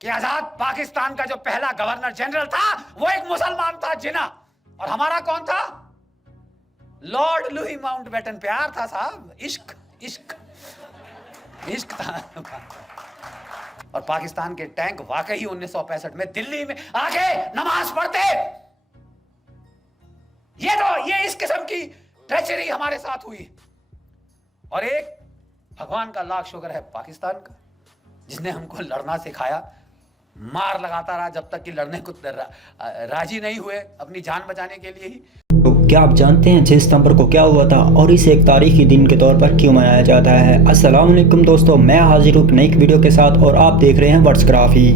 کہ آزاد پاکستان کا جو پہلا گورنر جنرل تھا وہ ایک مسلمان تھا جنا، اور ہمارا کون تھا؟ لارڈ لوئی ماؤنٹ بیٹن. پیار تھا صاحب، عشق عشق عشق تھا. اور پاکستان کے ٹینک واقعی 1965 میں دلی میں آ کے نماز پڑھتے. یہ اس قسم کی ٹریچری ہمارے ساتھ ہوئی. اور ایک بھگوان کا لاکھ شکر ہے پاکستان کا، جس نے ہم کو لڑنا سکھایا. مار لگاتا رہا جب تک کہ لڑنے کو راضی نہیں ہوئے اپنی جان بچانے کے لیے ہی. تو کیا آپ جانتے ہیں 6 ستمبر کو کیا ہوا تھا اور اسے ایک تاریخی دن کے طور پر کیوں منایا جاتا ہے؟ السلام علیکم دوستو، میں حاضر ہوں نئی ویڈیو کے ساتھ اور آپ دیکھ رہے ہیں ورڈز کرافی.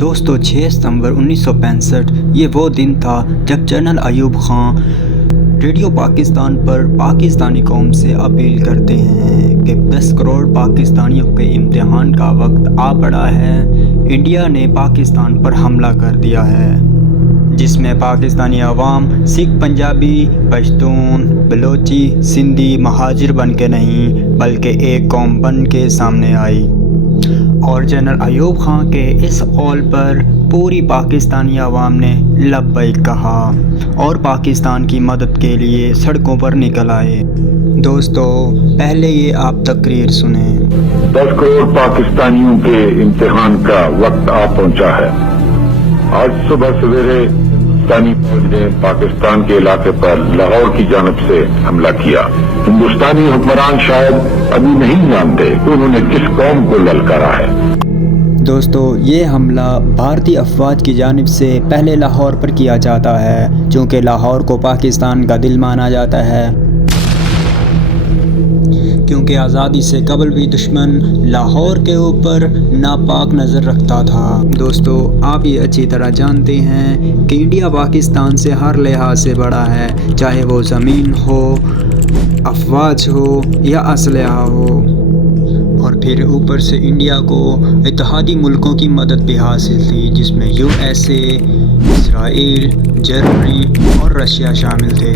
دوستو 6 ستمبر 1965 یہ وہ دن تھا جب جنرل ایوب خان ریڈیو پاکستان پر پاکستانی قوم سے اپیل کرتے ہیں کہ 10 کروڑ پاکستانیوں کے امتحان کا وقت آ پڑا ہے. انڈیا نے پاکستان پر حملہ کر دیا ہے، جس میں پاکستانی عوام سکھ، پنجابی، پشتون، بلوچی، سندھی مہاجر بن کے نہیں بلکہ ایک قوم بن کے سامنے آئی. اور جنرل ایوب خان کے اس قول پر پوری پاکستانی عوام نے لبیک کہا اور پاکستان کی مدد کے لیے سڑکوں پر نکل آئے. دوستو پہلے یہ آپ تقریر سنیں. 10 کروڑ پاکستانیوں کے امتحان کا وقت آ پہنچا ہے. آج صبح سویرے پاکستانی فوج نے پاکستان کے علاقے پر لاہور کی جانب سے حملہ کیا. ہندوستانی حکمران شاید ابھی نہیں جانتے کہ انہوں نے کس قوم کو للکارا ہے. دوستو یہ حملہ بھارتی افواج کی جانب سے پہلے لاہور پر کیا جاتا ہے، چونکہ لاہور کو پاکستان کا دل مانا جاتا ہے، کیونکہ آزادی سے قبل بھی دشمن لاہور کے اوپر ناپاک نظر رکھتا تھا. دوستو آپ یہ اچھی طرح جانتے ہیں کہ انڈیا پاکستان سے ہر لحاظ سے بڑا ہے، چاہے وہ زمین ہو، افواج ہو یا اسلحہ ہو. اور پھر اوپر سے انڈیا کو اتحادی ملکوں کی مدد بھی حاصل تھی، جس میں USA، اسرائیل، جرمنی اور رشیا شامل تھے.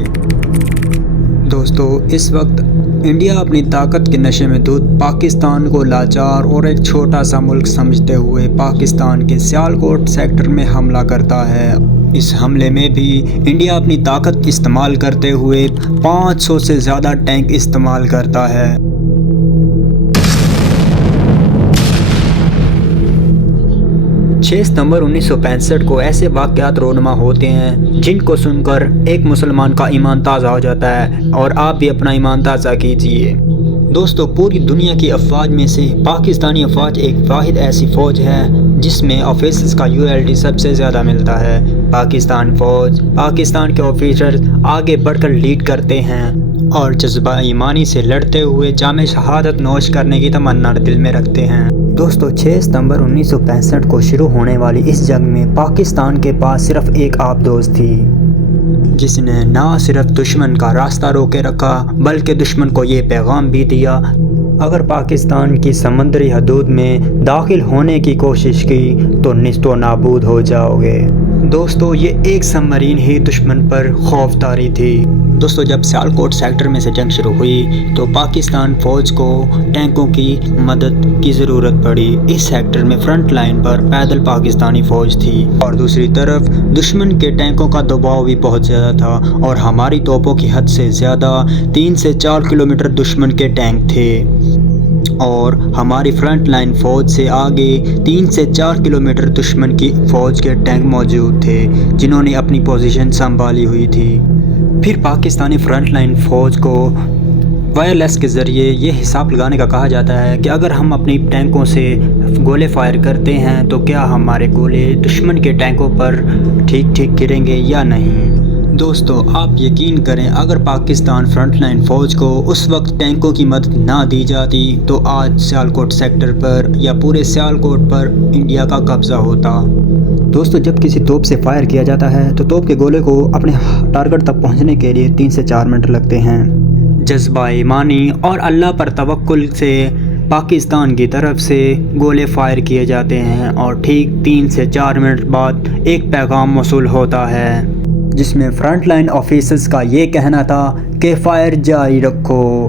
دوستو اس وقت انڈیا اپنی طاقت کے نشے میں دھت پاکستان کو لاچار اور ایک چھوٹا سا ملک سمجھتے ہوئے پاکستان کے سیالکوٹ سیکٹر میں حملہ کرتا ہے. اس حملے میں بھی انڈیا اپنی طاقت استعمال کرتے ہوئے 500 سے زیادہ ٹینک استعمال کرتا ہے. 6 ستمبر 1965 کو ایسے واقعات رونما ہوتے ہیں جن کو سن کر ایک مسلمان کا ایمان تازہ ہو جاتا ہے، اور آپ بھی اپنا ایمان تازہ کیجئے. دوستو پوری دنیا کی افواج میں سے پاکستانی افواج ایک واحد ایسی فوج ہے جس میں آفیسرز کا ULD سب سے زیادہ ملتا ہے. پاکستان فوج، پاکستان کے آفیسرز آگے بڑھ کر لیڈ کرتے ہیں اور جذبہ ایمانی سے لڑتے ہوئے جام شہادت نوش کرنے کی تمنا دل میں رکھتے ہیں. دوستو 6 ستمبر 1965 کو شروع ہونے والی اس جنگ میں پاکستان کے پاس صرف ایک آبدوز تھی، جس نے نہ صرف دشمن کا راستہ روکے رکھا بلکہ دشمن کو یہ پیغام بھی دیا، اگر پاکستان کی سمندری حدود میں داخل ہونے کی کوشش کی تو نیست و نابود ہو جاؤ گے. دوستو یہ ایک سبمرین ہی دشمن پر خوف طاری تھی. دوستو جب سیالکوٹ سیکٹر میں سے جنگ شروع ہوئی تو پاکستان فوج کو ٹینکوں کی مدد کی ضرورت پڑی. اس سیکٹر میں فرنٹ لائن پر پیدل پاکستانی فوج تھی اور دوسری طرف دشمن کے ٹینکوں کا دباؤ بھی بہت زیادہ تھا، اور ہماری توپوں کی حد سے زیادہ 3 سے 4 کلومیٹر دشمن کے ٹینک تھے، اور ہماری فرنٹ لائن فوج سے آگے 3 سے 4 کلومیٹر دشمن کی فوج کے ٹینک موجود تھے جنہوں نے اپنی پوزیشن سنبھالی ہوئی تھی. پھر پاکستانی فرنٹ لائن فوج کو وائرلیس کے ذریعے یہ حساب لگانے کا کہا جاتا ہے کہ اگر ہم اپنی ٹینکوں سے گولے فائر کرتے ہیں تو کیا ہمارے گولے دشمن کے ٹینکوں پر ٹھیک ٹھیک گریں گے یا نہیں. دوستو آپ یقین کریں اگر پاکستان فرنٹ لائن فوج کو اس وقت ٹینکوں کی مدد نہ دی جاتی تو آج سیالکوٹ سیکٹر پر یا پورے سیالکوٹ پر انڈیا کا قبضہ ہوتا. دوستو جب کسی توپ سے فائر کیا جاتا ہے تو توپ کے گولے کو اپنے ٹارگٹ تک پہنچنے کے لیے 3 سے 4 منٹ لگتے ہیں. جذبہ ایمانی اور اللہ پر توکل سے پاکستان کی طرف سے گولے فائر کیے جاتے ہیں اور ٹھیک 3 سے 4 منٹ بعد ایک پیغام موصول ہوتا ہے جس میں فرنٹ لائن آفیسرز کا یہ کہنا تھا کہ فائر جاری رکھو،